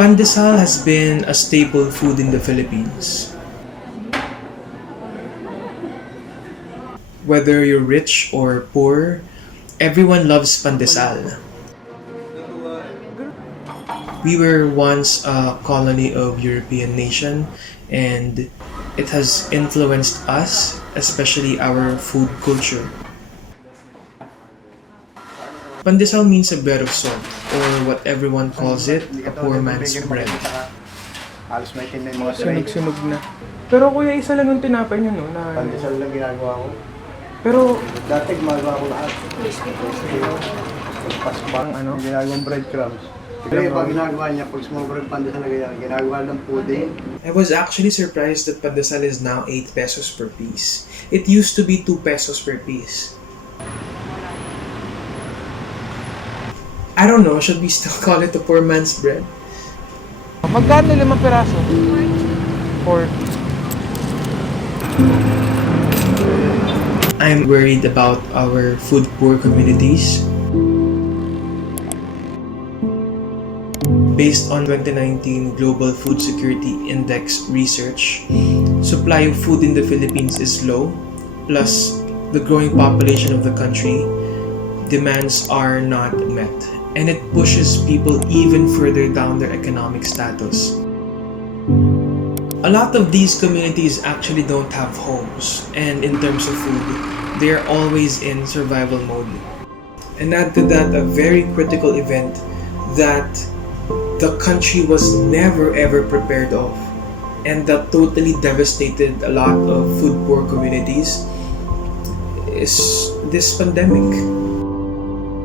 Pandesal has been a staple food in the Philippines. Whether you're rich or poor, everyone loves pandesal. We were once a colony of European nation, and it has influenced us, especially our food culture. Pandesal means a bed of salt, or what everyone calls it, a poor man's bread. Halos may tinay mga sunog. Sunog-sunog na. Pero kuya, isa lang yung tinapay nyo, no? Na, Pandesal lang ginagawa ko. pero, Dati gumagawa ko lahat. Pasbang, ano? Ginagawang breadcrumbs. Pero pag ginagawa niya, pag small pandesal na ganyan, ginagawa ng pudding. I was actually surprised that pandesal is now 8 pesos per piece. It used to be 2 pesos per piece. I don't know, should we still call it a poor man's bread? magkano 5 peraso? 4. I'm worried about our food poor communities. Based on 2019 Global Food Security Index research, supply of food in the Philippines is low, plus the growing population of the country, demands are not met, and it pushes people even further down their economic status. A lot of these communities actually don't have homes, and in terms of food, they are always in survival mode. And add to that a very critical event that the country was never ever prepared of, and that totally devastated a lot of food poor communities, is this pandemic.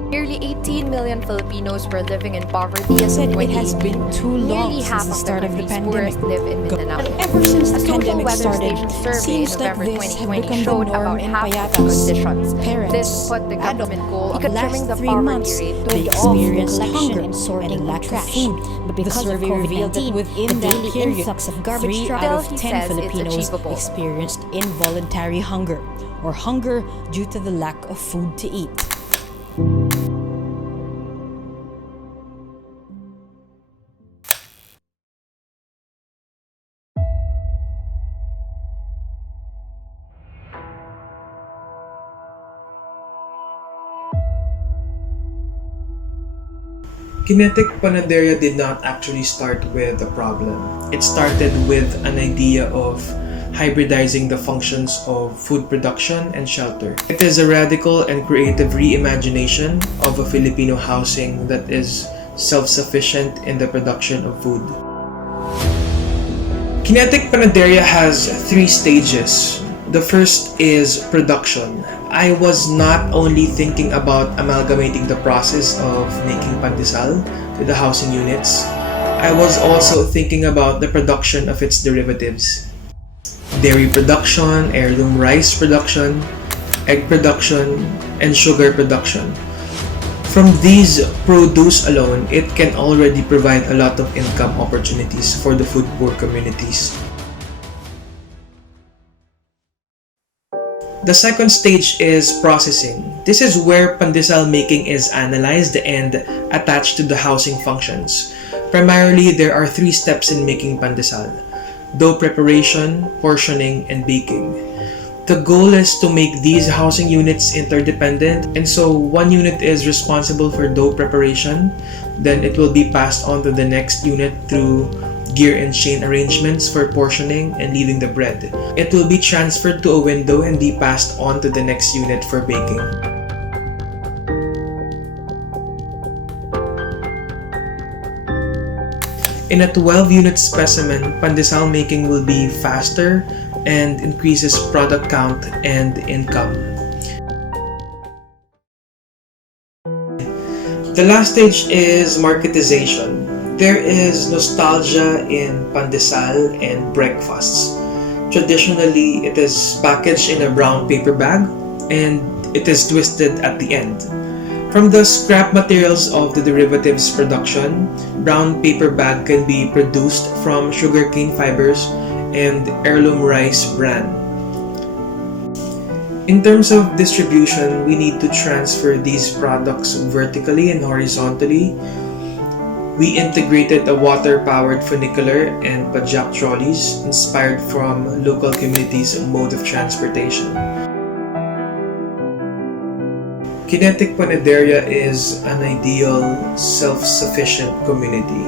Nearly 18 million Filipinos were living in poverty as of It has 2018. been too long Nearly half since the of start of the country's pandemic. poorest live in Mindanao. Ever since the A social pandemic weather started, station survey in seems like November this have 2020 become the showed norm about in half the Payatas. conditions. Parents, This put the government goal of the last trimming the 3 poverty months, rate they to experienced collection hunger and sorting and lack of trash. food. But The because of survey revealed that COVID-19, within the that daily period, influx of garbage 3 trucks. out of Still, he 10 says it's Filipinos achievable. experienced involuntary hunger, or hunger due to the lack of food to eat. Kinetic Panaderia did not actually start with a problem. It started with an idea of hybridizing the functions of food production and shelter. It is a radical and creative reimagination of a Filipino housing that is self-sufficient in the production of food. Kinetic Panaderia has 3 stages. The first is production. I was not only thinking about amalgamating the process of making pandesal to the housing units, I was also thinking about the production of its derivatives. Dairy production, heirloom rice production, egg production, and sugar production. From these produce alone, it can already provide a lot of income opportunities for the food poor communities. The second stage is processing. This is where pandesal making is analyzed and attached to the housing functions. Primarily, there are 3 steps in making pandesal: dough preparation, portioning, and baking. The goal is to make these housing units interdependent, and so one unit is responsible for dough preparation, then it will be passed on to the next unit through gear and chain arrangements for portioning and leaving the bread. It will be transferred to a window and be passed on to the next unit for baking. In a 12-unit specimen, pandesal making will be faster and increases product count and income. The last stage is marketization. There is nostalgia in pandesal and breakfasts. Traditionally, it is packaged in a brown paper bag and it is twisted at the end. From the scrap materials of the derivatives production, brown paper bag can be produced from sugarcane fibers and heirloom rice bran. In terms of distribution, we need to transfer these products vertically and horizontally. We integrated a water-powered funicular and pajak trolleys inspired from local communities' mode of transportation. Kinetic Panaderia is an ideal, self-sufficient community.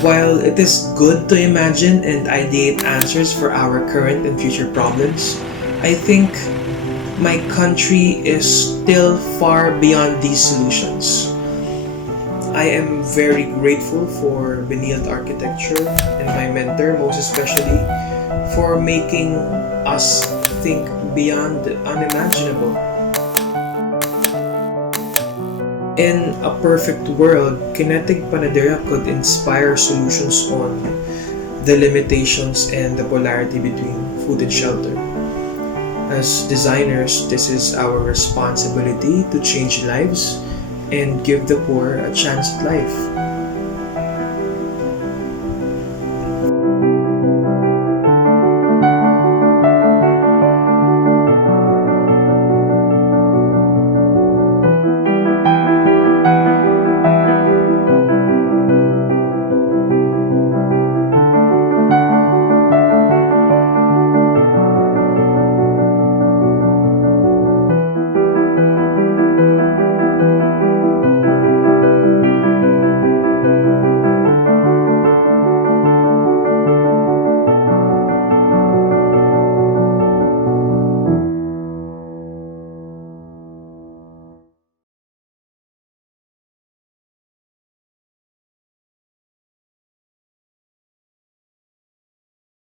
While it is good to imagine and ideate answers for our current and future problems, I think my country is still far beyond these solutions. I am very grateful for Benilde Architecture and my mentor, most especially, for making us think beyond the unimaginable. In a perfect world, Kinetic Panaderia could inspire solutions on the limitations and the polarity between food and shelter. As designers, this is our responsibility to change lives and give the poor a chance at life.